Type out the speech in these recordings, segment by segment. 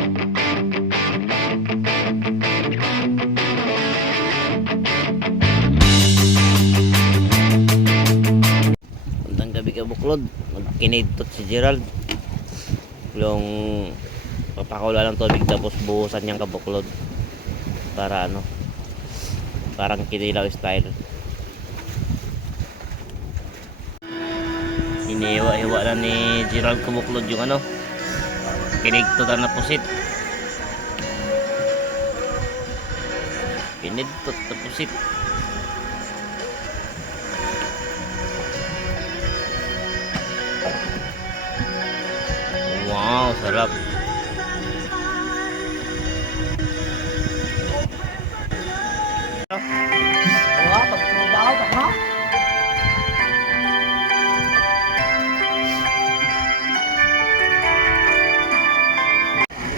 Magandang gabi ka buklod. Magkinidtot si Gerald. Yung papakula lang tubig tapos buhusan niyang kabuklod. Para ano, parang kinilaw style. Hiniwa-hiwa na ni Gerald kabuklod yung ano, kinigtutan na pusit. Kinidtot na pusit. Wow, sarap. Wah, pagsudaw ka ha?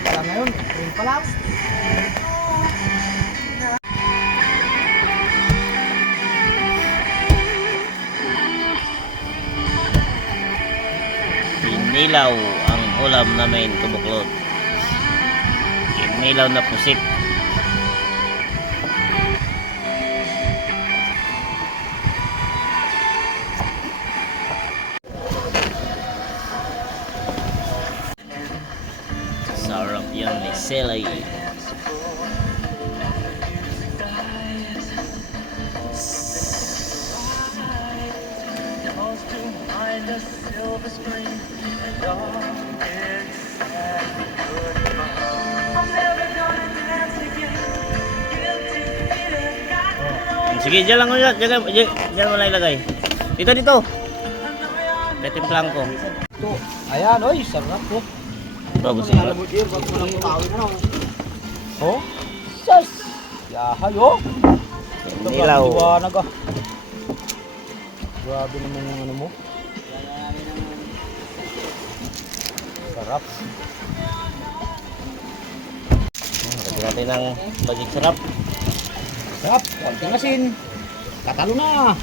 Pala ngayon, rin pa lang. Kinilaw ang ulam namin kabuklod. Kinilaw na pusit. Sarap yan ni Selay. Sige, dyan lang mo yan. Dyan mo lang ilagay. Dito. Petimplang ko. Ito, ayan, oy, sarap po. Bagus sih. Oh, sas. Yahay, oh. Nilaw. Liwanag ah. Grabe naman yung ano mo. Sarap. Lagyan natin ng magic sarap. Sarap, konting asin. Katalo na.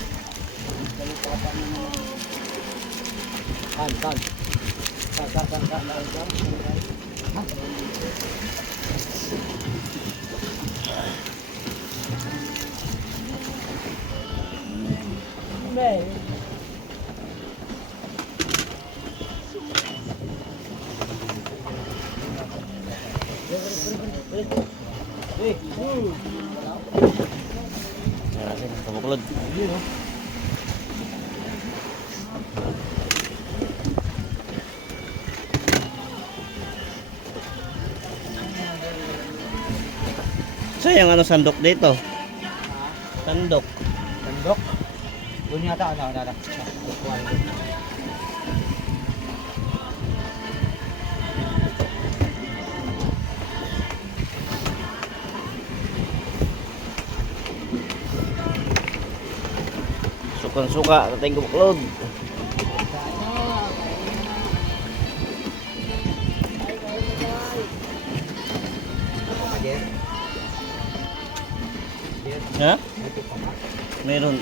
Kan. Ayan, kabuklod. Sayang ano sandok dito. Sandok. Sandok. Doon yata, ano. Suka natin kabuklod. Ha? Meron.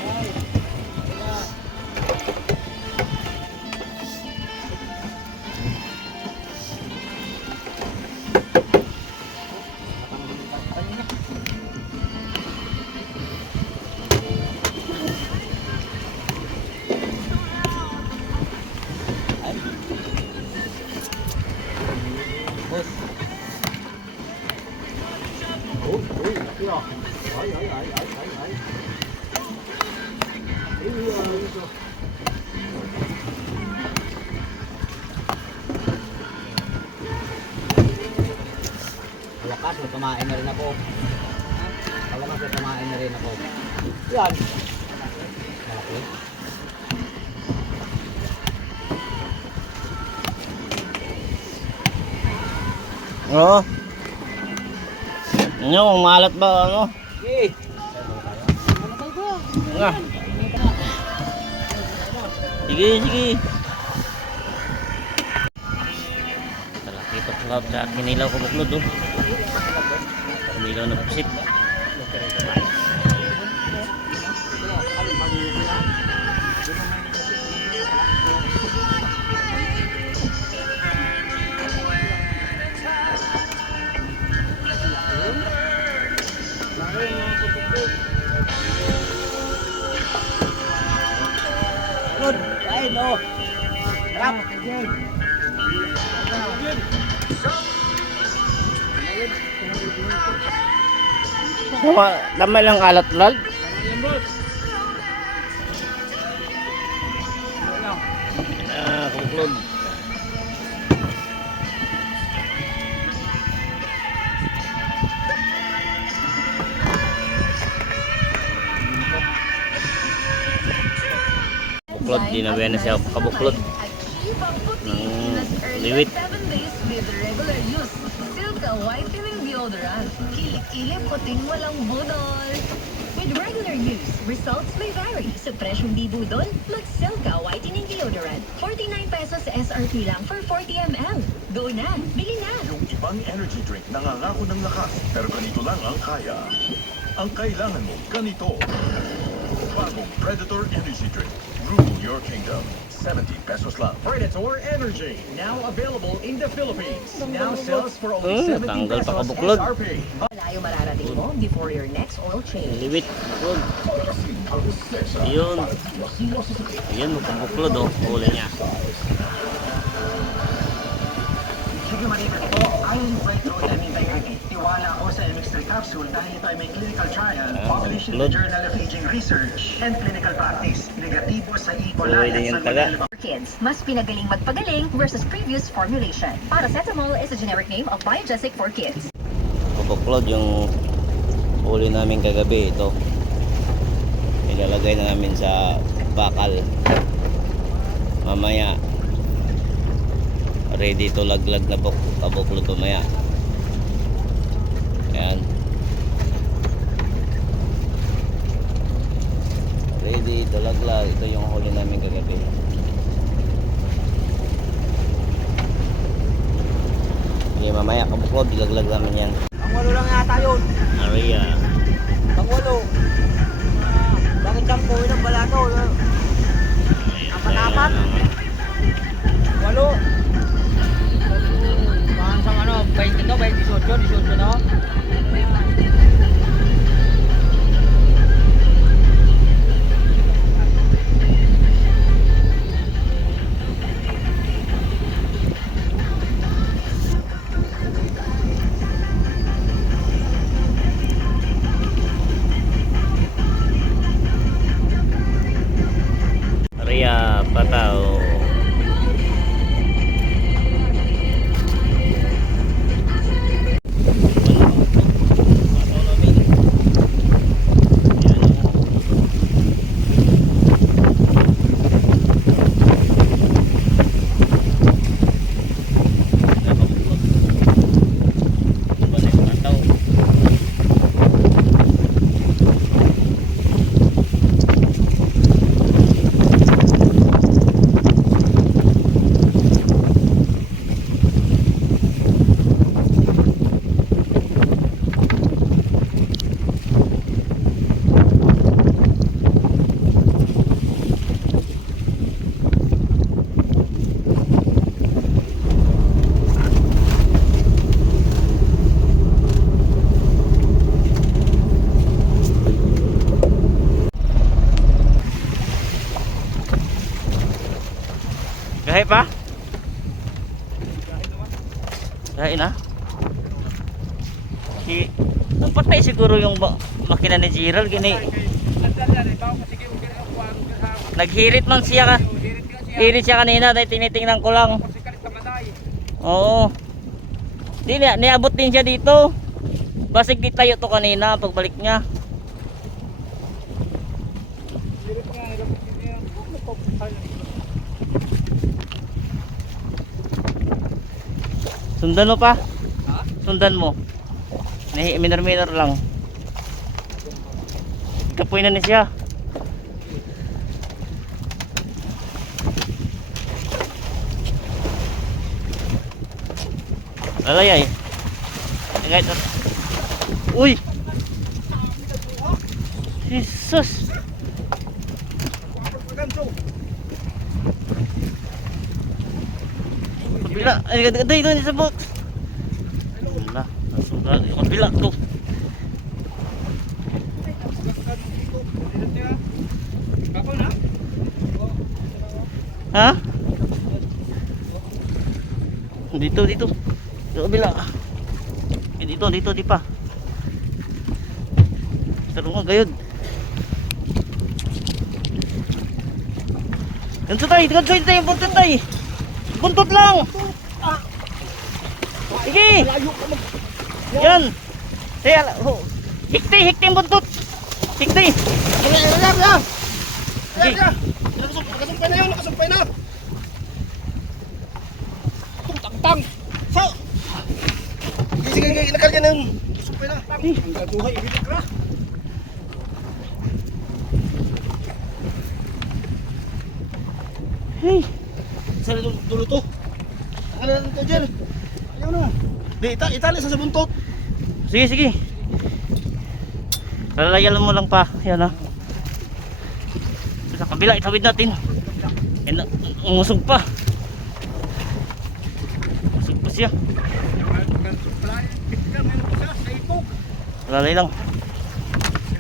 Lakas, may kumain na rin ako. Malakas, may kumain na rin ako. Yan. Malaki. Oo. Ano, malat ba ano? Sige. Nga. Sige. Kita ko sa kinilaw ko buklod oh. Kinilaw na pusit. Harap. Tama lang alat lal. Kabuklod. Kabuklod, di na ba na siya kabuklod. Liwit. 7 days with regular use. Silka whitening deodorant. Kilikili puting walang budol. With regular use, results may vary. Sa presyong di budol, mag-Silka whitening deodorant. 49 pesos SRP lang for 40 ml. Go na! Bili na! Yung ibang energy drink nangangako ng lakas, pero ganito lang ang kaya. Ang kailangan mo, ganito. Bagong Predator Energy Drink. Rule your kingdom. 70 pesos lang. Predator Energy, now available in the Philippines. Now sells for only 70 tanggal pa pesos kabuklod. SRP. Malayo mararating mo before your next oil change. Liwit. Kabuklod. Yun. Yun, kabuklod oh. Huli niya. Sige Maricar, ito ay breakthrough na integrity. Tiwala ako sa MX3 capsule dahil ito ay may clinical trial published in the Journal of Aging Research and Clinical Practice. Negatibo sa E. coli Pwede at yung Salmonella. For kids, mas pinagaling magpagaling versus previous formulation. Paracetamol is a generic name of Biogesic for kids. Kabuklod yung huli namin kagabi. Ito. Ilalagay na namin sa bakal. Mamaya ready to laglag na kabuklod mamaya. Ayan. Ready to laglag. Ito yung huli namin kagabi. Okay, mamaya kabuklod ilaglag namin yan. Ang walo lang yata yun. Aria. Ang walo. Bakit siyang kuhin ng balato? Apat-apat? Walo. Parang sang ano, 20 to, 18 no? Aria, patao. Gahe pa? Gahe na? Ang patay siguro yung makina ni Gerald gini. Naghirit man siya ka. Hirit siya kanina dahil tinitingnan ko lang. Oo. Di niabot din siya dito. Basig di tayo to kanina pagbalik niya. Sundan mo pa? Ha? Sundan mo. Minor lang. Kapoy na siya. Alay ay. Uy. Jesus. Kabila, ay gaday doon sa box. Wala, kabila to. Ha? Dito, dito. Sa kabila. Dito, di pa. Pero nga, gayod. Ganso tayo, buntot tayo. Buntot lang. Sige. Yan. Hikti yung buntot. Hikti. Sige. Nakasumpay na yun, nakasumpay na. Tang-tang. So. Sige, inakalya na yun. Nakasumpay na. Ang gatuhay, ibilig ka. Hey. Saan na dulo to? Ang na natin Jer. Ayaw na. Di, itali sa buntot. Sige. Lalayan mo lang pa. Yan ha. Sa kabila, itawid natin. Umusog pa. Umusog pa siya. Lalay lang.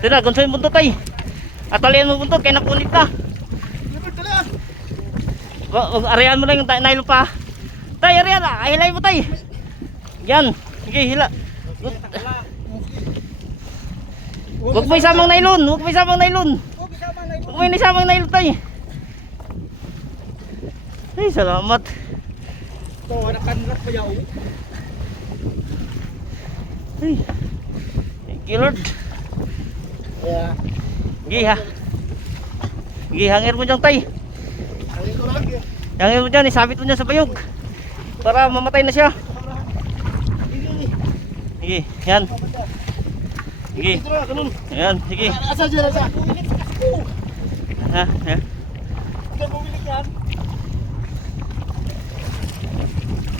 Ito na, ganso yung buntot ay. Atalian mo buntot, kaya napunit na. Arihan mo lang yung nylon pa. Tay, arihan na. Ahilay mo tay. Yan. Sige, hila. Huwag mo isamang nylon. Huwag mo isamang nylon tay. Ay, salamat. Ito, nakanrat pa yaw. Ay. Thank you Lord. Yeah. Sige ha. Sige, hangir mo dyan tay. Hangir mo dyan, isabit mo dyan sa bayog. Para mamatay na siya. Sige, yan. Sige. Yan, sige. Asa dyan, asa? Ha, ha. Hindi ka bumili yan.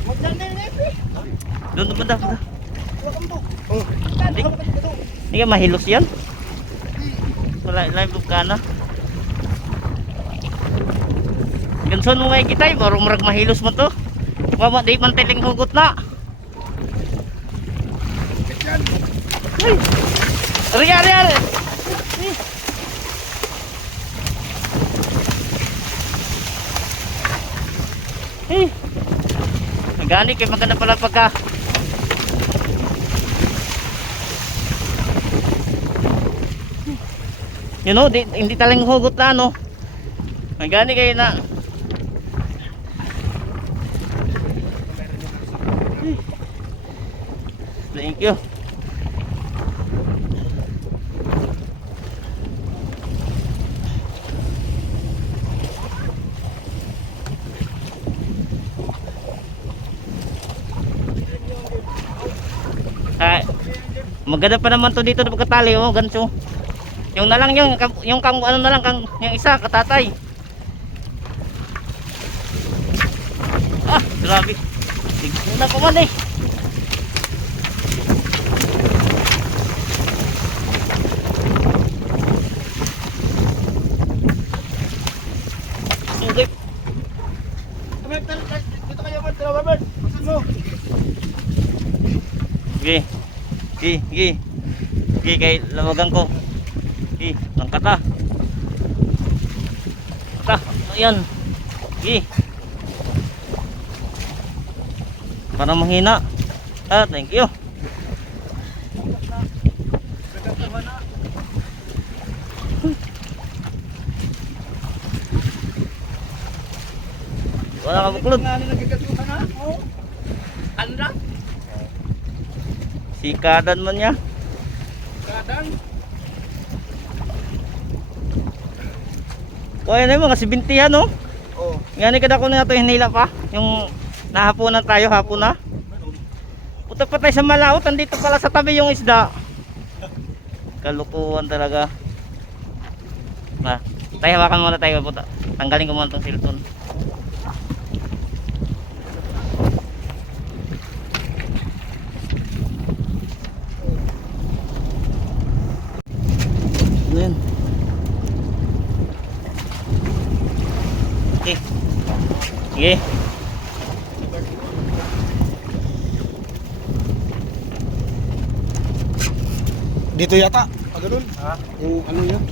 Huwag na yun, Epi. Doon banda. Welcome to. Hindi ka mahilos yan. Wala live ka na. Ganson mo nga kitay, marong marag mahilos mo to. Mama, di man tiling hugot na. Ay! Ari! Ay! Nagani kay maganda pala pagka. You know, hindi talang hugot na no. Nagani kayo na. Thank you. Maganda pa naman to dito na pagkatali oh, ganso. Yung na lang yung kang ano na lang kang yung isa katatay. Ah, grabe. Tignan na pa man eh. Okay. Dito kayo, Robert. Pasan mo. Sige. Sige kay lawagan ko. Sige, langkat na. Ayan. Sige. Para mahina. Thank you. Wala ka buklod. Anda? Sikadan man niya. Kadang? Kuya na yung mga 70 yan no? Oo. Nga kada ko na ito hinila pa. Yung nahapunan tayo hapon na. Puta pa tayo sa Malaot. Andito pala sa tabi yung isda. Kalukuhan talaga. Tayo hawakan muna tayo. Puta. Tanggalin ko muna itong cellphone. Ano yun? Okay. Sige. Dito yata. Pag ganun. Ha? Yung ano yun.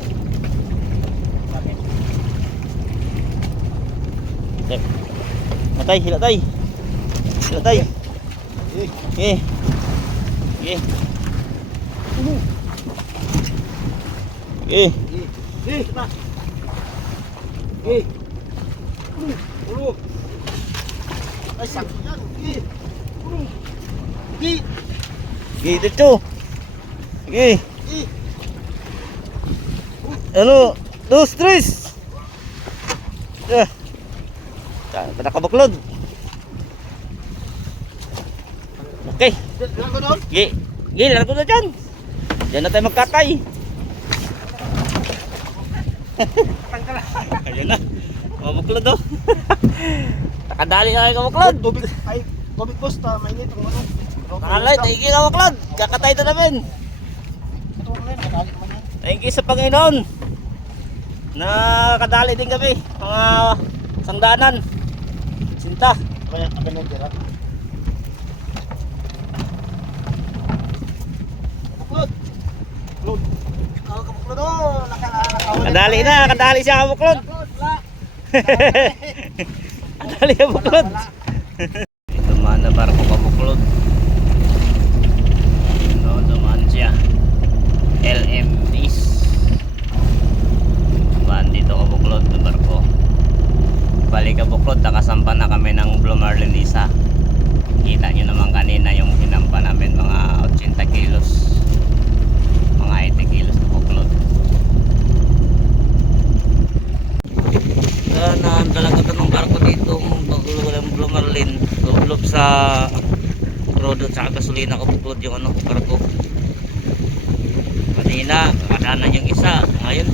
Okay. Matay, hila tay. Dito tayo. Okay. Okay. Okay. Ay, sakto yan. Okay, dito. Okay. Ano? 2, 3. Nakabuklod. Okay. Okay. Okay, lang ko na dyan. Diyan na tayo magkatay. Ayun na. Kabuklod oh. Nakadali na kayo kabuklod. Tubig boss, mainit ang ano. Nakalay, thank you kabuklod. Kakatay na namin. Thank you sa Panginoon. Nakadali din kami. Mga sangdanan. Sinta. Kaya nang tira. Kabuklod. Kabuklod oh. Kadali na, kadali siya kabuklod. Kadali kabuklod. Dumaan na barko kabuklod. No, dumaan siya. LM Peace. Dumaan dito kabuklod na barko. Balik kabuklod, nakasampa na kami ng Blue Marlin isa. Kita nyo naman kanina yung hinampa namin, mga 80 kilos. Mga 80 kilos na buklod. Naan talaga ito ng barko dito, ng Blue Marlin. Lulop sa rodo at gasolina kabuklod yung ano, barko. Kanina, kakanan yung isa. Ngayon,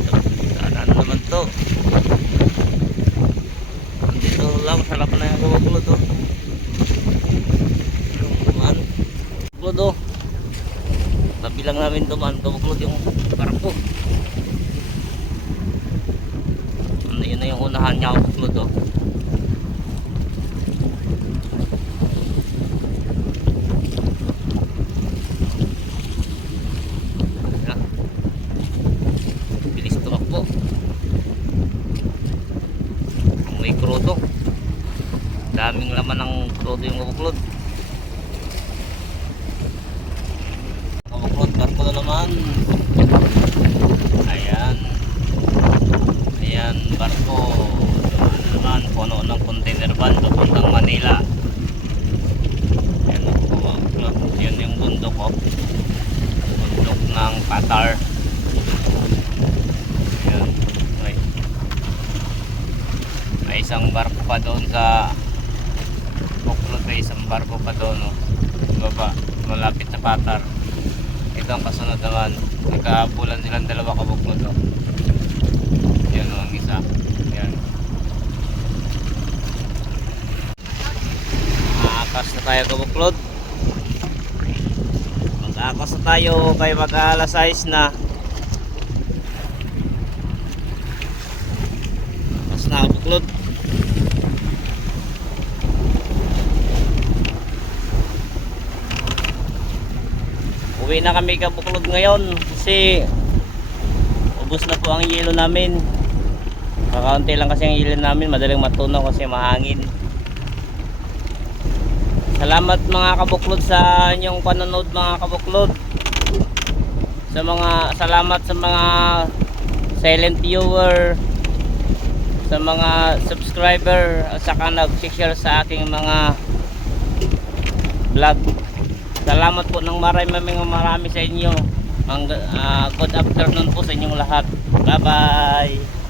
kakanan naman to. Dito lang, sarap na yung kabuklod to. Dumaan. Kabuklod to. Tabi lang namin dumaan kabuklod yung barko. Yun na yung unahan niya kabuklod to. Bilis tumakbo. May krudo. Daming laman ng krudo yung kabuklod. Kabuklod, barko na naman. Ayan. Ayan, barko. Ano naman, puno ng container van papuntang Manila. Ayan, kabuklod. Yun yung bundok oh. Bundok ng Qatar. Ayan. May isang barko pa doon sa Buklod, may isang barko pa doon oh. Baba, malapit na Qatar. Ito ang kasunod naman. Nagkaabulan silang dalawa kabuklod oh. Yan oh, ang isa. Yan. Maakas na tayo kabuklod. Mag-akas na tayo kay mag-alas 6 na. Akas na kabuklod. Uwi na kami kabuklod ngayon kasi ubos na po ang yelo namin. Kakaunti lang kasi ang yelo namin, madaling matunaw kasi mahangin. Salamat mga kabuklod sa inyong panonood mga kabuklod. Salamat sa mga silent viewer, sa mga subscriber at saka nag-share sa aking mga vlog. Salamat po ng marami sa inyo. Good afternoon po sa inyong lahat. Bye bye.